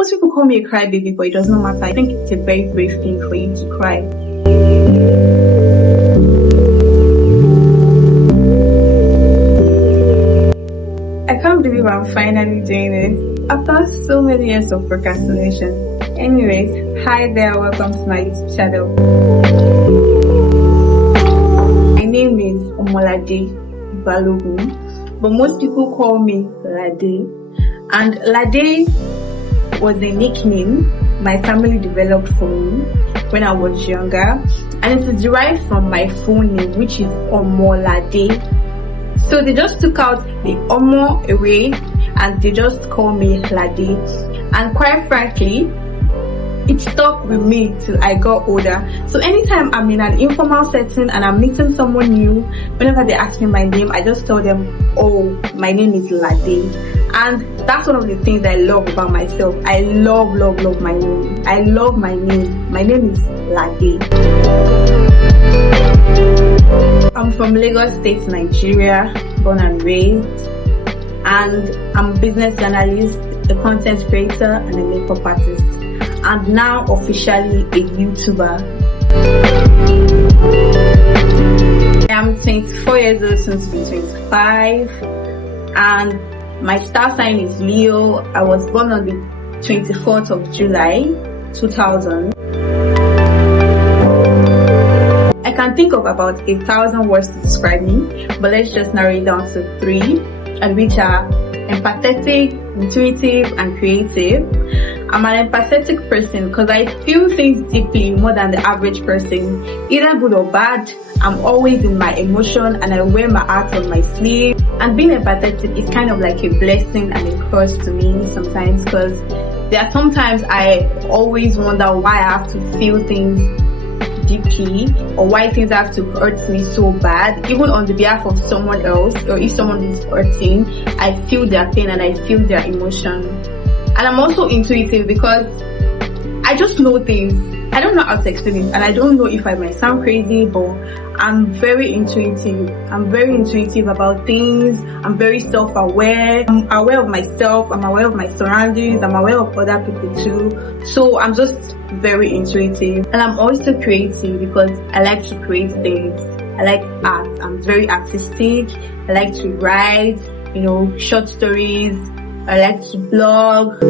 Most people call me a crybaby, but it does not matter. I think it's a very brave thing for you to cry. I can't believe I'm finally doing this after so many years of procrastination. Anyways, hi there, welcome to my YouTube channel. My name is Omolade Balogun, but most people call me Lade. And Lade was a nickname my family developed for me when I was younger, and it's derived from my full name, which is Omolade. So they just took out the Omo away and they just call me Lade. And quite frankly, it stuck with me till I got older. So anytime I'm in an informal setting and I'm meeting someone new, whenever they ask me my name, I just tell them, oh, my name is Lade. And that's one of the things I love about myself. I love my name. I love my name. My name is Lade. I'm from Lagos State, Nigeria, born and raised. And I'm a business journalist, a content creator, and a makeup artist. And now officially a YouTuber. I am 24 years old, soon to be 25. And my star sign is Leo. I was born on the 24th of July, 2000. I can think of about 1,000 words to describe me, but let's just narrow it down to 3, and which are empathetic, intuitive, and creative. I'm an empathetic person because I feel things deeply more than the average person, either good or bad. I'm always in my emotion and I wear my heart on my sleeve. And being empathetic is kind of like a blessing and a curse to me sometimes, because there are sometimes I always wonder why I have to feel things deeply, or why things have to hurt me so bad, even on the behalf of someone else, or if someone is hurting, I feel their pain and I feel their emotion. And I'm also intuitive because I just know things. I don't know how to explain it, and I don't know if I might sound crazy, but I'm very intuitive. I'm very intuitive about things. I'm very self-aware. I'm aware of myself. I'm aware of my surroundings. I'm aware of other people too. So I'm just very intuitive. And I'm also creative because I like to create things. I like art. I'm very artistic. I like to write, short stories. I like to blog.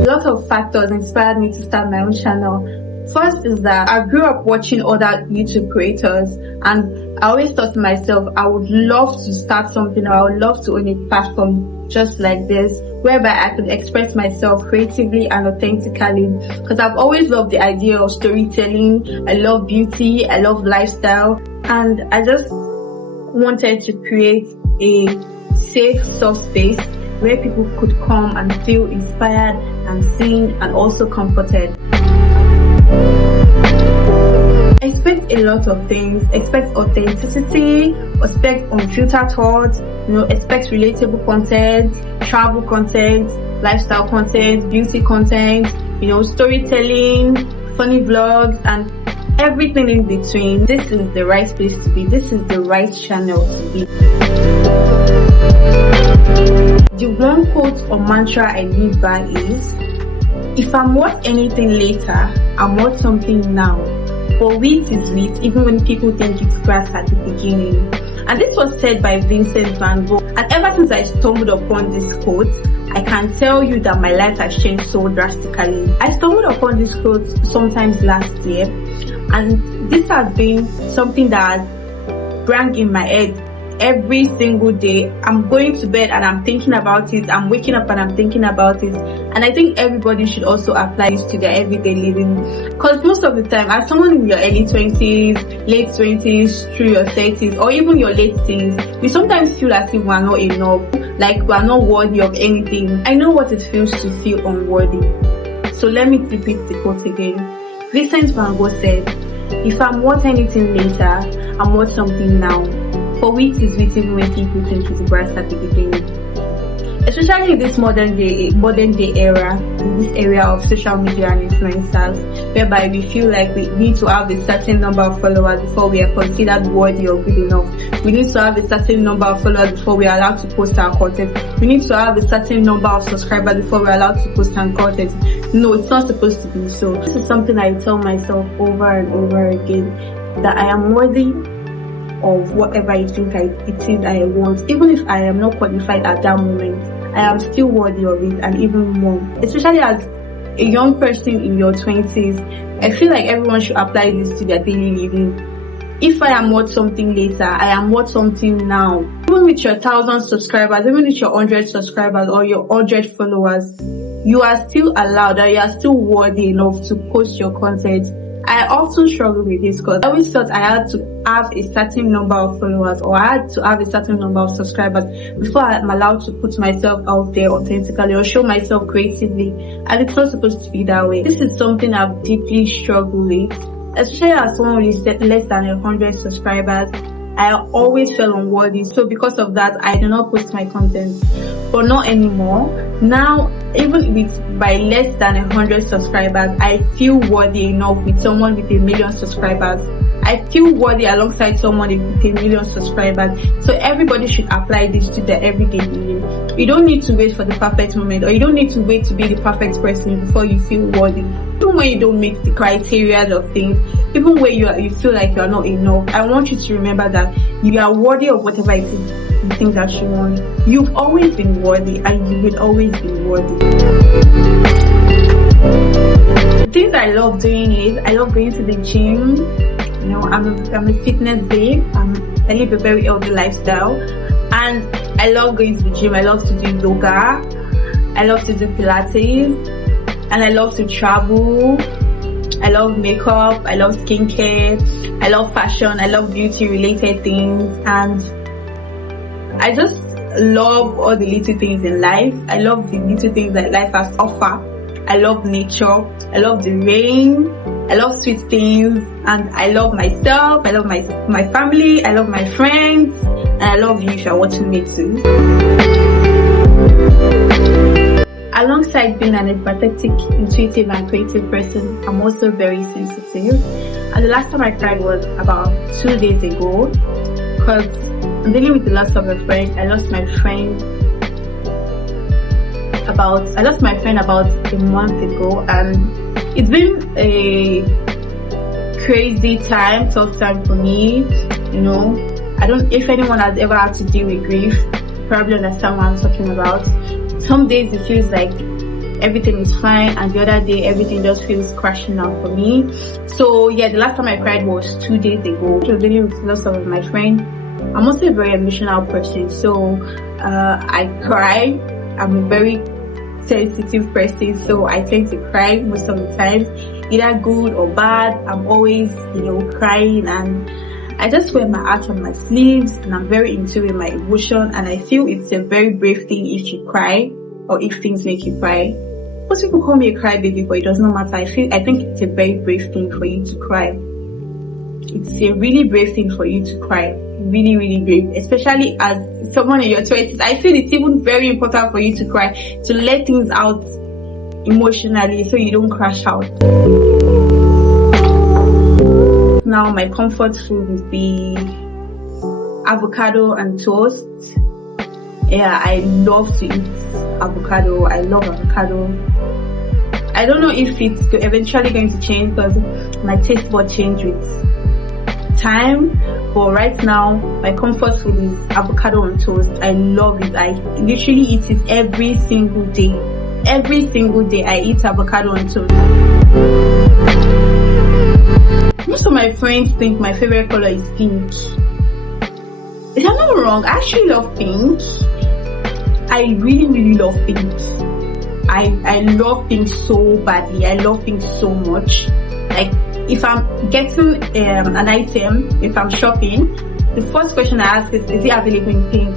A lot of factors inspired me to start my own channel. First is that I grew up watching other YouTube creators, and I always thought to myself, I would love to start something, or I would love to own a platform just like this, whereby I could express myself creatively and authentically, because I've always loved the idea of storytelling. I love beauty, I love lifestyle, and I just wanted to create a safe, soft space where people could come and feel inspired and seen and also comforted. Expect a lot of things. Expect authenticity, expect unfiltered thoughts, expect relatable content, travel content, lifestyle content, beauty content, storytelling, funny vlogs, and everything in between. This is the right place to be. This is the right channel to be. The one quote or mantra I live by is, if I'm worth anything later, I'm worth something now. For wheat is wheat, even when people think it's grass at the beginning. And this was said by Vincent van Gogh. And ever since I stumbled upon this quote, I can tell you that my life has changed so drastically. I stumbled upon this quote sometimes last year, and this has been something that has rang in my head every single day. I'm going to bed and I'm thinking about it. I'm waking up and I'm thinking about it. And I think everybody should also apply this to their everyday living. Because most of the time, as someone in your early 20s, late 20s, through your 30s, or even your late teens, we sometimes feel as if we're not enough, like we're not worthy of anything. I know what it feels to feel unworthy. So let me repeat the quote again. Vincent van Gogh said, if I'm worth anything later, I'm worth something now. For wheat is wheat even when people think it's grass at the beginning. especially in this modern day era, in this area of social media and influencers, whereby we feel like we need to have a certain number of followers before we are considered worthy or good enough. We need to have a certain number of followers before we are allowed to post our content. We need to have a certain number of subscribers before we're allowed to post our content. No, it's not supposed to be so. This is something I tell myself over and over again, that I am worthy of whatever I think it is I want. Even if I am not qualified at that moment, I am still worthy of it, and even more. Especially as a young person in your 20s, I feel like everyone should apply this to their daily living. If I am worth something later, I am worth something now. Even with your 1,000 subscribers, even with your 100 subscribers or your 100 followers, you are still allowed, or you are still worthy enough to post your content. I also struggle with this because I always thought I had to have a certain number of followers, or I had to have a certain number of subscribers before I'm allowed to put myself out there authentically or show myself creatively. And it's not supposed to be that way. This is something I've deeply struggled with, especially as someone with less than 100 subscribers. I always felt unworthy, so because of that, I do not post my content. But not anymore. Now, even with by less than 100 subscribers, I feel worthy enough with someone with 1 million subscribers. I feel worthy alongside someone with 1 million subscribers. So everybody should apply this to their everyday living. You don't need to wait for the perfect moment, or you don't need to wait to be the perfect person before you feel worthy. Even when you don't meet the criteria of things, even when you feel like you are not enough, I want you to remember that you are worthy of whatever it is you think that you want. You've always been worthy, and you will always be worthy. The things I love doing is I love going to the gym. You know, I'm a fitness babe. I live a very healthy lifestyle, and I love going to the gym. I love to do yoga. I love to do Pilates, and I love to travel. I love makeup. I love skincare. I love fashion. I love beauty related things, and I just love all the little things in life. I love the little things that life has to offer. I love nature. I love the rain. I love sweet things, and I love myself. I love my family. I love my friends, and I love you if you're watching me too. Alongside being an empathetic, intuitive, and creative person, I'm also very sensitive. And the last time I cried was about 2 days ago, because I'm dealing with the loss of a friend. I lost my friend about a month ago, and it's been a crazy time, tough time for me. You know, if anyone has ever had to deal with grief, probably understand what I'm talking about. Some days it feels like everything is fine, and the other day everything just feels crashing out for me. So yeah, the last time I cried was 2 days ago. I was dealing with the loss of my friend. I'm also a very emotional person, so I cry. I'm a very sensitive person, so I tend to cry most of the times, either good or bad. I'm always, crying, and I just wear my heart on my sleeves, and I'm very into it, my emotion, and I feel it's a very brave thing if you cry, or if things make you cry. Most people call me a crybaby, but it does not matter. I think it's a very brave thing for you to cry. It's a really brave thing for you to cry. Really, really brave. Especially as someone in your 20s. I feel it's even very important for you to cry, to let things out emotionally so you don't crash out. Now my comfort food is the avocado and toast. Yeah, I love to eat avocado. I love avocado. I don't know if it's eventually going to change because my taste bud change with time, but right now my comfort food is avocado on toast. I love it. I literally eat it every single day. Every single day I eat avocado on toast. Most of my friends think my favorite color is pink. If I'm not wrong, I actually love pink. I really, really love pink. I love pink so badly. I love pink so much. Like, if I'm getting an item, if I'm shopping, the first question I ask is it available in pink?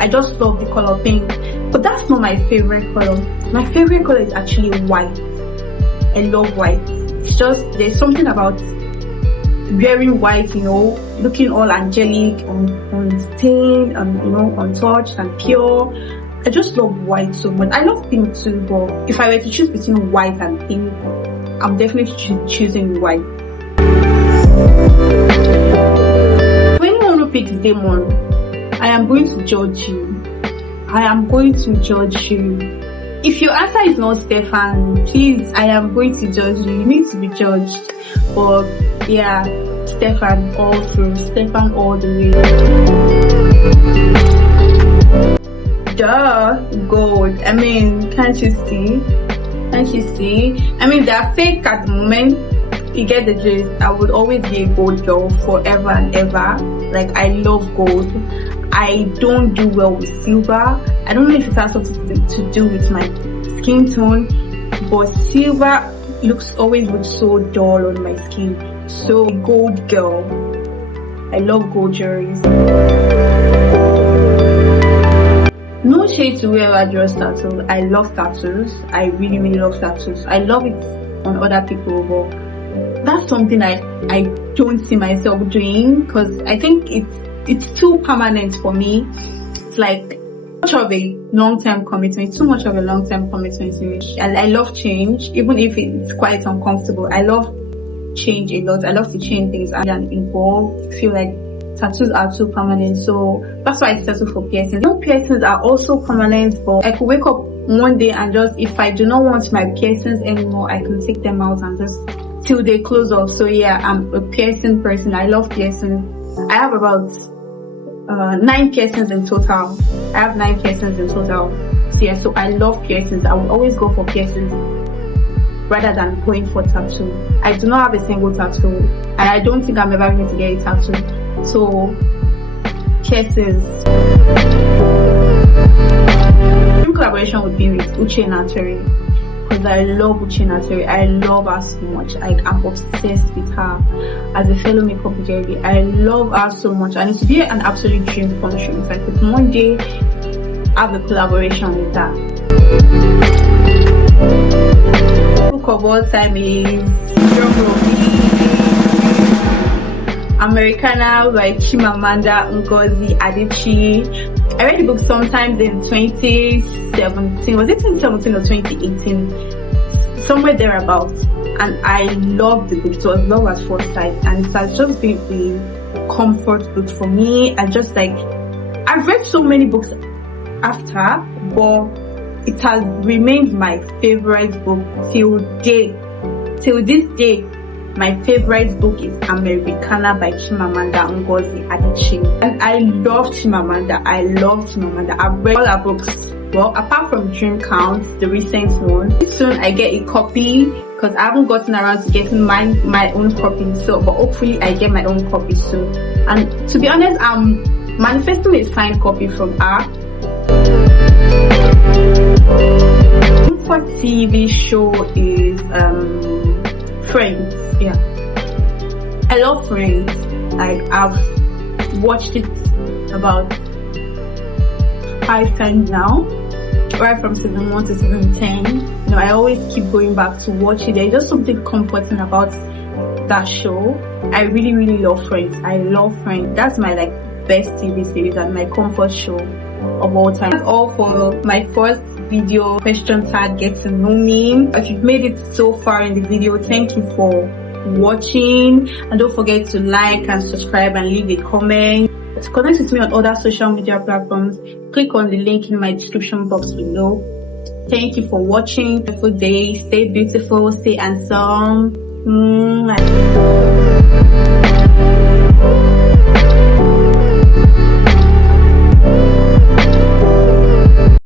I just love the color pink. But that's not my favorite color. My favorite color is actually white. I love white. It's just, there's something about wearing white, looking all angelic, unstained, untouched and pure. I just love white so much. I love pink too, but if I were to choose between white and pink, I'm definitely choosing white. For anyone who picks Damon, I am going to judge you. I am going to judge you. If your answer is not Stefan, please, I am going to judge you. You need to be judged. But yeah, Stefan all through. Stefan all the way. Duh, gold. I mean, can't you see? Can't you see? I mean, they are fake at the moment. You get the gist. I would always be a gold girl forever and ever. Like, I love gold. I don't do well with silver. I don't know if it has something to do with my skin tone, but silver always looks so dull on my skin. So, gold girl. I love gold jewelries. No shade to whoever draws tattoos. I love tattoos. I really love tattoos. I love it on other people, but that's something I don't see myself doing, because I think it's too permanent for me. It's like much of a long-term commitment, too much of a long-term commitment to me. I love change, even if it's quite uncomfortable. I love change a lot. I love to change things and evolve. I feel like tattoos are too permanent, so that's why I settle for piercings. No, piercings are also permanent, but I could wake up one day and just, if I do not want my piercings anymore, I can take them out and just till they close off. So yeah, I'm a piercing person. I love piercings. I have about 9 piercings in total. I have 9 piercings in total. So yeah, so I love piercings. I would always go for piercings rather than going for tattoo. I do not have a single tattoo, and I don't think I'm ever going to get a tattoo. So piercings. Dream collaboration would be with Uche Nateri, because I love Uche Nateri. I love her so much. Like, I'm obsessed with her as a fellow makeup girl. I love her so much, and it would be an absolute dream come true if I could one day have a collaboration with her. Book of all time is Americana by Chimamanda Ngozi Adichie. I read the book sometimes in 2017. Was it 2017 or 2018? Somewhere thereabouts. And I loved the book. It was love at first sight, and it has just been a comfort book for me. I've read so many books after, but it has remained my favorite book till this day. My favorite book is Americana by Chimamanda Ngozi Adichie. And I love Chimamanda. I've read all her books. Well, apart from Dream Count, the recent one. Soon I get a copy, because I haven't gotten around to getting my own copy. So, but hopefully I get my own copy soon. And to be honest, I'm manifesting a signed copy from her. For TV show is Friends. Yeah, I love Friends. Like, I've watched it about 5 times now, right from season 1 to season 10. You know, I always keep going back to watch it. There's just something comforting about that show. I really love Friends. I love Friends. That's my best TV series and my comfort show of all time. That's all for my first video question tag Get to Know Me. If you've made it so far in the video, thank you for watching, and don't forget to like and subscribe and leave a comment. To connect with me on other social media platforms, click on the link in my description box below. Thank you for watching. Have a good day. Stay beautiful, stay handsome.